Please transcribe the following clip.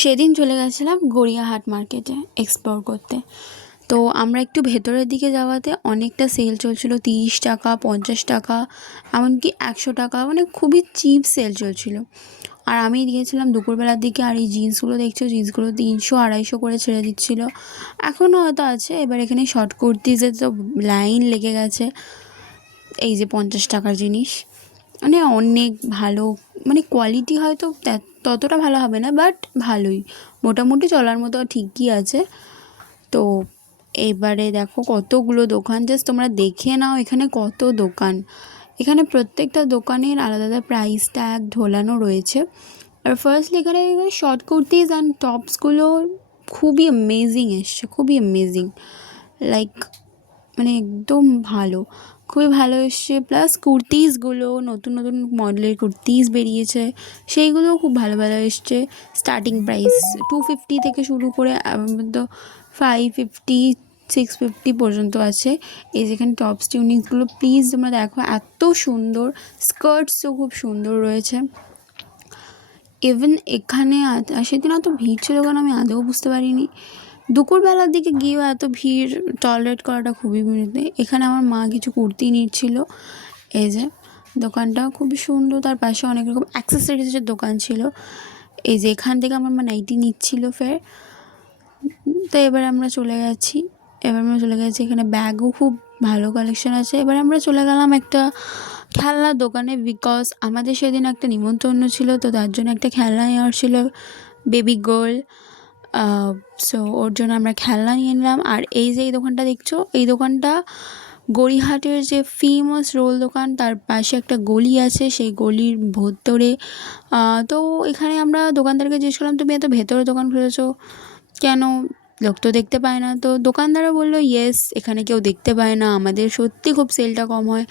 সেদিন চলে গেছিলাম গড়িয়াহাট মার্কেটে এক্সপ্লোর করতে। তো আমরা একটু ভেতরের দিকে যাওয়াতে অনেকটা সেল চলছিল, 30 টাকা, 50 টাকা, এমনকি 100 টাকা, মানে খুবই চিপ সেল চলছিল। আর আমি গিয়েছিলাম দুপুরবেলার দিকে, আর এই জিন্সগুলো দেখছো, জিন্সগুলো 300-250 করে ছেড়ে দিচ্ছিল। এখনও হয়তো আছে। এবার এখানে শর্ট কুর্তিজের তো লাইন লেগে গেছে। এই যে 50 টাকার জিনিস, মানে অনেক ভালো, মানে কোয়ালিটি হয়তো ততটা ভালো হবে না, বাট ভালোই, মোটামুটি চলার মতো ঠিকই আছে। তো এবারে দেখো কতগুলো দোকান, জাস্ট তোমরা দেখে নাও এখানে কত দোকান। এখানে প্রত্যেকটা দোকানের আলাদা আলাদা প্রাইস ট্যাগ ঝোলানো রয়েছে। আর ফার্স্টলি এখানে শর্ট কুর্তিজ অ্যান্ড টপসগুলো খুবই অ্যামেজিং এসছে, খুবই অ্যামেজিং, লাইক মানে একদম ভালো, খুবই ভালো এসছে। প্লাস কুর্তিসগুলো নতুন নতুন মডেলের কুর্তিস বেরিয়েছে, সেইগুলোও খুব ভালো ভালো এসছে। স্টার্টিং প্রাইস 250 থেকে শুরু করে তো 550, 650 পর্যন্ত আছে। এই যেখানে টপস টিউনিক্সগুলো প্লিজ তোমরা দেখো, এত সুন্দর। স্কার্টসও খুব সুন্দর রয়েছে। ইভেন এখানে সেদিন এত ভিড় ছিল কেন আমি আদৌ বুঝতে পারিনি। দুপুরবেলার দিকে গিয়েও এত ভিড় টলারেট করাটা খুবই বিরুদ্ধে। এখানে আমার মা কিছু কুর্তি নিচ্ছিল। এই যে দোকানটাও খুবই সুন্দর, তার পাশে অনেক রকম অ্যাক্সেসরিজের দোকান ছিল। এই যে এখান থেকে আমার মা নাইটি নিচ্ছিল ফের। তো এবার আমরা চলে গেছি, এখানে ব্যাগও খুব ভালো কালেকশন আছে। এবার আমরা চলে গেলাম একটা খেলনার দোকানে, বিকজ আমাদের সেদিন একটা নিমন্ত্রণ ছিল, তো তার জন্য একটা খেলনা নেওয়ার ছিল, বেবি গার্ল। সো ওর জন্য আমরা খেলনা নিয়ে নিলাম। আর এই যে এই দোকানটা দেখছো, এই দোকানটা গড়িয়াহাটের যে ফেমাস রোল দোকান, তার পাশে একটা গলি আছে, সেই গলির ভেতরে। তো এখানে আমরা দোকানদারকে জিজ্ঞেস করলাম, তুমি এত ভেতরে দোকান খুলেছো কেন, লোক তো দেখতে পায় না? তো দোকানদারও বললো, ইয়েস, এখানে কেউ দেখতে পায় না, আমাদের সত্যি খুব সেলটা কম হয়।